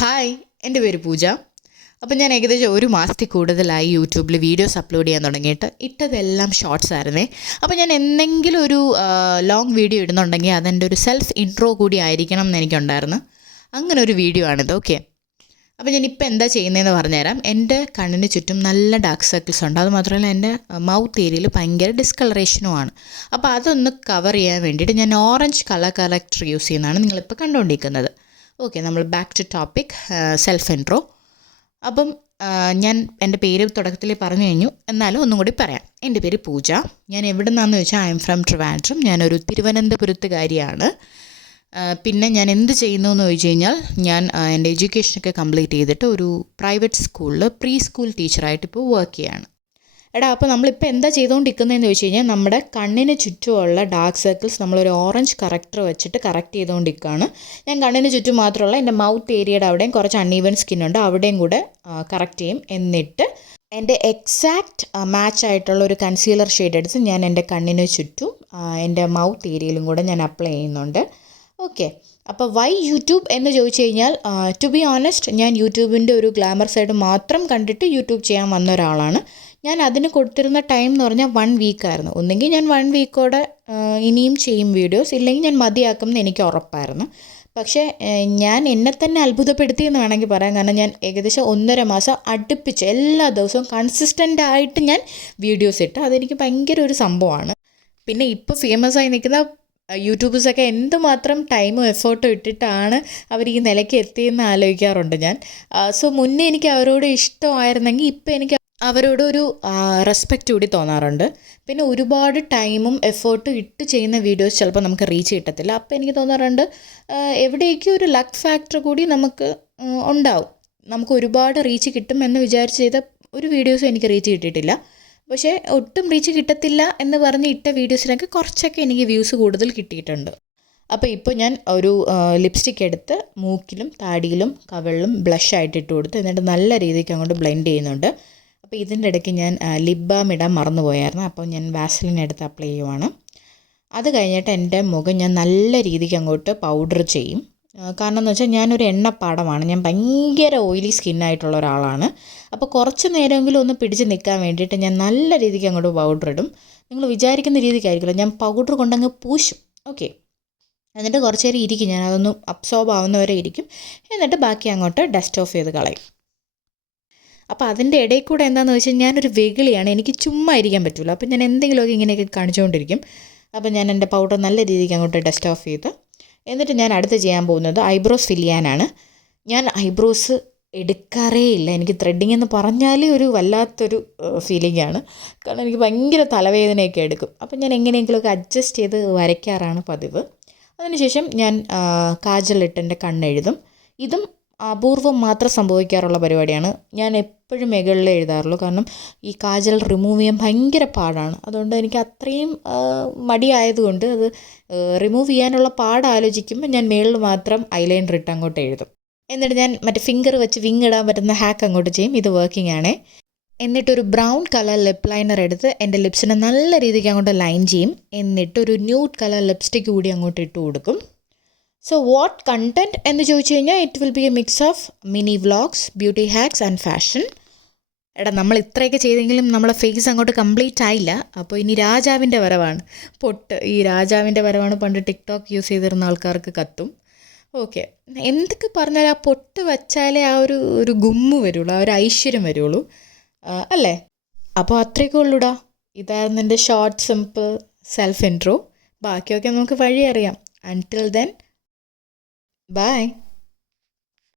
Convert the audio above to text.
Hi, എൻ്റെ പേര് പൂജ. അപ്പോൾ ഞാൻ ഏകദേശം ഒരു മാസത്തിൽ കൂടുതലായി യൂട്യൂബിൽ വീഡിയോസ് അപ്ലോഡ് ചെയ്യാൻ തുടങ്ങിയിട്ട്. ഇട്ടതെല്ലാം ഷോർട്സ് ആയിരുന്നേ. അപ്പോൾ ഞാൻ എന്തെങ്കിലും ഒരു ലോങ് വീഡിയോ ഇടുന്നുണ്ടെങ്കിൽ അതെൻ്റെ ഒരു സെൽഫ് ഇൻട്രോ കൂടി ആയിരിക്കണം എന്ന് എനിക്കുണ്ടായിരുന്നു. അങ്ങനെ ഒരു വീഡിയോ ആണിത്. ഓക്കെ, അപ്പോൾ ഞാനിപ്പോൾ എന്താ ചെയ്യുന്നതെന്ന് പറഞ്ഞുതരാം. എൻ്റെ കണ്ണിന് ചുറ്റും നല്ല ഡാർക്ക് സർക്കിൾസ് ഉണ്ട്. അതുമാത്രമല്ല എൻ്റെ മൗത്ത് ഏരിയയിൽ ഭയങ്കര ഡിസ്കളറേഷനുമാണ്. അപ്പോൾ അതൊന്ന് കവർ ചെയ്യാൻ വേണ്ടിയിട്ട് ഞാൻ ഓറഞ്ച് കളർ കറക്റ്റർ യൂസ് ചെയ്യുന്നതാണ് നിങ്ങളിപ്പോൾ കണ്ടുകൊണ്ടിരിക്കുന്നത്. ഓക്കെ, നമ്മൾ back to topic, self intro. അപ്പം ഞാൻ എൻ്റെ പേര് തുടക്കത്തിൽ പറഞ്ഞു കഴിഞ്ഞു, എന്നാലും ഒന്നും കൂടി പറയാം. എൻ്റെ പേര് പൂജ. ഞാൻ എവിടെ നിന്നാണെന്ന് വെച്ചാൽ ഐ എം ഫ്രം ട്രിവാൻഡ്രം. ഞാനൊരു തിരുവനന്തപുരത്തുകാരിയാണ്. പിന്നെ ഞാൻ എന്ത് ചെയ്യുന്നു എന്ന് ചോദിച്ചു കഴിഞ്ഞാൽ, ഞാൻ എൻ്റെ എഡ്യൂക്കേഷനൊക്കെ കംപ്ലീറ്റ് ചെയ്തിട്ട് ഒരു പ്രൈവറ്റ് സ്കൂളിൽ പ്രീ സ്കൂൾ ടീച്ചറായിട്ട് ഇപ്പോൾ വർക്ക് ചെയ്യുകയാണ്. അപ്പോൾ നമ്മളിപ്പോൾ എന്താ ചെയ്തുകൊണ്ടിരിക്കുന്നതെന്ന് ചോദിച്ചു കഴിഞ്ഞാൽ, നമ്മുടെ കണ്ണിന് ചുറ്റുമുള്ള ഡാർക്ക് സർക്കിൾസ് നമ്മളൊരു ഓറഞ്ച് കറക്റ്റർ വെച്ചിട്ട് കറക്റ്റ് ചെയ്തുകൊണ്ടിരിക്കുകയാണ്. ഞാൻ കണ്ണിന് ചുറ്റും മാത്രമല്ല, എൻ്റെ മൗത്ത് ഏരിയയുടെ അവിടെയും കുറച്ച് അൺഈവൻ സ്കിന്നുണ്ട്, അവിടെയും കൂടെ കറക്റ്റ് ചെയ്യും. എന്നിട്ട് എൻ്റെ എക്സാക്റ്റ് മാച്ച് ആയിട്ടുള്ള ഒരു കൺസീലർ ഷെയ്ഡ് എടുത്ത് ഞാൻ എൻ്റെ കണ്ണിന് ചുറ്റും എൻ്റെ മൗത്ത് ഏരിയയിലും കൂടെ ഞാൻ അപ്ലൈ ചെയ്യുന്നുണ്ട്. ഓക്കെ, അപ്പോൾ വൈ യൂട്യൂബ് എന്ന് ചോദിച്ചു കഴിഞ്ഞാൽ, ടു ബി ഓണസ്റ്റ്, ഞാൻ യൂട്യൂബിൻ്റെ ഒരു ഗ്ലാമർ സൈഡ് മാത്രം കണ്ടിട്ട് യൂട്യൂബ് ചെയ്യാൻ വന്ന ഒരാളാണ്. ഞാൻ അതിന് കൊടുത്തിരുന്ന ടൈം എന്ന് പറഞ്ഞാൽ 1 വീക്കായിരുന്നു. ഒന്നെങ്കിൽ ഞാൻ 1 വീക്കോടെ ഇനിയും ചെയ്യും വീഡിയോസ്, ഇല്ലെങ്കിൽ ഞാൻ മതിയാക്കും എന്ന് എനിക്ക് ഉറപ്പായിരുന്നു. പക്ഷേ ഞാൻ എന്നെ തന്നെ അത്ഭുതപ്പെടുത്തിയെന്ന് വേണമെങ്കിൽ പറയാം. കാരണം ഞാൻ ഏകദേശം 1.5 മാസം അടുപ്പിച്ച് എല്ലാ ദിവസവും കൺസിസ്റ്റൻ്റ് ആയിട്ട് ഞാൻ വീഡിയോസ് ഇട്ട്, അതെനിക്ക് ഭയങ്കര ഒരു സംഭവമാണ്. പിന്നെ ഇപ്പോൾ ഫേമസ് ആയി നിൽക്കുന്ന യൂട്യൂബേഴ്സൊക്കെ എന്തുമാത്രം ടൈമും എഫേർട്ടും ഇട്ടിട്ടാണ് അവർ ഈ നിലയ്ക്ക് എത്തിയെന്ന് ആലോചിക്കാറുണ്ട് ഞാൻ. സോ മുന്നേ എനിക്ക് അവരോട് ഇഷ്ടമായിരുന്നെങ്കിൽ ഇപ്പോൾ എനിക്ക് അവരോടൊരു റെസ്പെക്റ്റ് കൂടി തോന്നാറുണ്ട്. പിന്നെ ഒരുപാട് ടൈമും എഫേർട്ടും ഇട്ട് ചെയ്യുന്ന വീഡിയോസ് ചിലപ്പോൾ നമുക്ക് റീച്ച് കിട്ടത്തില്ല. അപ്പോൾ എനിക്ക് തോന്നാറുണ്ട് എവിടേക്കും ഒരു ലക്ക് ഫാക്ടർ കൂടി നമുക്ക് ഉണ്ടാവും. നമുക്ക് ഒരുപാട് റീച്ച് കിട്ടുമെന്ന് വിചാരിച്ച് ചെയ്ത ഒരു വീഡിയോസും എനിക്ക് റീച്ച് കിട്ടിയിട്ടില്ല. പക്ഷേ ഒട്ടും റീച്ച് കിട്ടത്തില്ല എന്ന് പറഞ്ഞ് ഇട്ട വീഡിയോസിനൊക്കെ കുറച്ചൊക്കെ എനിക്ക് വ്യൂസ് കൂടുതൽ കിട്ടിയിട്ടുണ്ട്. അപ്പോൾ ഇപ്പോൾ ഞാൻ ഒരു ലിപ്സ്റ്റിക് എടുത്ത് മൂക്കിലും താടിയിലും കവിളിലും ബ്ലഷ് ആയിട്ട് ഇട്ട് കൊടുത്ത്, എന്നിട്ട് നല്ല രീതിക്ക് അങ്ങോട്ട് ബ്ലെൻഡ് ചെയ്യുന്നുണ്ട്. അപ്പോൾ ഇതിൻ്റെ ഇടയ്ക്ക് ഞാൻ ലിപ് ബാം ഇടാൻ മറന്നുപോയായിരുന്നു. അപ്പോൾ ഞാൻ വാസലിൻ എടുത്ത് അപ്ലൈ ചെയ്യുവാണ്. അത് കഴിഞ്ഞിട്ട് എൻ്റെ മുഖം ഞാൻ നല്ല രീതിക്ക് അങ്ങോട്ട് പൗഡർ ചെയ്യും. കാരണം എന്ന് വെച്ചാൽ ഞാനൊരു എണ്ണപ്പാടമാണ്, ഞാൻ ഭയങ്കര ഓയിലി സ്കിന്നായിട്ടുള്ള ഒരാളാണ്. അപ്പോൾ കുറച്ച് നേരമെങ്കിലും ഒന്ന് പിടിച്ച് നിൽക്കാൻ വേണ്ടിയിട്ട് ഞാൻ നല്ല രീതിക്ക് അങ്ങോട്ട് പൗഡർ ഇടും. നിങ്ങൾ വിചാരിക്കുന്ന രീതിക്കായിരിക്കില്ല, ഞാൻ പൗഡർ കൊണ്ടങ്ങ് പൂശും. ഓക്കെ, എന്നിട്ട് കുറച്ച് നേരം ഇരിക്കും, ഞാൻ അതൊന്ന് അബ്സോർബ് ആവുന്നവരെ ഇരിക്കും. എന്നിട്ട് ബാക്കി അങ്ങോട്ട് ഡസ്റ്റ് ഓഫ് ചെയ്ത് കളയും. അപ്പോൾ അതിൻ്റെ ഇടയിൽ കൂടെ എന്താണെന്ന് വെച്ചാൽ, ഞാനൊരു വെകിളിയാണ്, എനിക്ക് ചുമ്മാ ഇരിക്കാൻ പറ്റില്ല. അപ്പോൾ ഞാൻ എന്തെങ്കിലുമൊക്കെ ഇങ്ങനെയൊക്കെ കാണിച്ചുകൊണ്ടിരിക്കും. അപ്പോൾ ഞാൻ എൻ്റെ പൗഡർ നല്ല രീതിക്ക് അങ്ങോട്ട് ഡസ്റ്റ് ഓഫ് ചെയ്ത്, എന്നിട്ട് ഞാൻ അടുത്ത് ചെയ്യാൻ പോകുന്നത് ഐബ്രോസ് ഫിൽ ചെയ്യാനാണ്. ഞാൻ ഐബ്രോസ് എടുക്കാറേ ഇല്ല. എനിക്ക് ത്രെഡിങ് എന്ന് പറഞ്ഞാൽ ഒരു വല്ലാത്തൊരു ഫീലിംഗാണ്. കാരണം എനിക്ക് ഭയങ്കര തലവേദനയൊക്കെ എടുക്കും. അപ്പം ഞാൻ എങ്ങനെയെങ്കിലുമൊക്കെ അഡ്ജസ്റ്റ് ചെയ്ത് വരയ്ക്കാറാണ് പതിവ്. അതിനുശേഷം ഞാൻ കാജലിട്ട് എൻ്റെ കണ്ണെഴുതും. ഇതും അപൂർവം മാത്രം സംഭവിക്കാറുള്ള പരിപാടിയാണ്. ഞാൻ എപ്പോഴും മുകളിൽ എഴുതാറുള്ളൂ. കാരണം ഈ കാജൽ റിമൂവ് ചെയ്യാൻ ഭയങ്കര പാടാണ്. അതുകൊണ്ട് എനിക്ക് അത്രയും മടിയായതുകൊണ്ട് അത് റിമൂവ് ചെയ്യാനുള്ള പാട് ആലോചിക്കുമ്പോൾ ഞാൻ മുകളിൽ മാത്രം ഐലൈനർ ഇട്ട് അങ്ങോട്ട് എഴുതും. എന്നിട്ട് ഞാൻ മറ്റേ ഫിംഗർ വെച്ച് വിങ് ഇടാൻ പറ്റുന്ന ഹാക്ക് അങ്ങോട്ട് ചെയ്യും. ഇത് വർക്കിംഗ് ആണേ. എന്നിട്ടൊരു ബ്രൗൺ കളർ ലിപ്പ് ലൈനർ എടുത്ത് എൻ്റെ ലിപ്സിനെ നല്ല രീതിക്ക് അങ്ങോട്ട് ലൈൻ ചെയ്യും. എന്നിട്ടൊരു ന്യൂഡ് കളർ ലിപ്സ്റ്റിക്ക് കൂടി അങ്ങോട്ട് ഇട്ട് കൊടുക്കും. സോ വാട്ട് കണ്ടൻറ്റ് എന്ന് ചോദിച്ചു കഴിഞ്ഞാൽ, it will be a mix of mini vlogs, beauty hacks and fashion. നമ്മൾ ഇത്രയൊക്കെ ചെയ്തെങ്കിലും നമ്മളെ ഫേസ് അങ്ങോട്ട് കംപ്ലീറ്റ് ആയില്ല. അപ്പോൾ ഇനി രാജാവിൻ്റെ വരവാണ്. പൊട്ട്, ഈ രാജാവിൻ്റെ വരവാണ് പണ്ട് ടിക്ടോക്ക് യൂസ് ചെയ്തിരുന്ന ആൾക്കാർക്ക് കത്തും. ഓക്കെ, എന്തൊക്കെ പറഞ്ഞാൽ ആ പൊട്ട് വച്ചാലേ ആ ഒരു ഗുമ്മ് വരുള്ളൂ, ആ ഒരു ഐശ്വര്യം വരുള്ളൂ, അല്ലേ? അപ്പോൾ അത്രയൊക്കെ ഉള്ളൂടാ. ഇതായിരുന്നു എൻ്റെ ഷോർട്ട് സിമ്പിൾ സെൽഫ് ഇൻട്രോ. ബാക്കിയൊക്കെ നമുക്ക് വഴി അറിയാം. Until then, bye.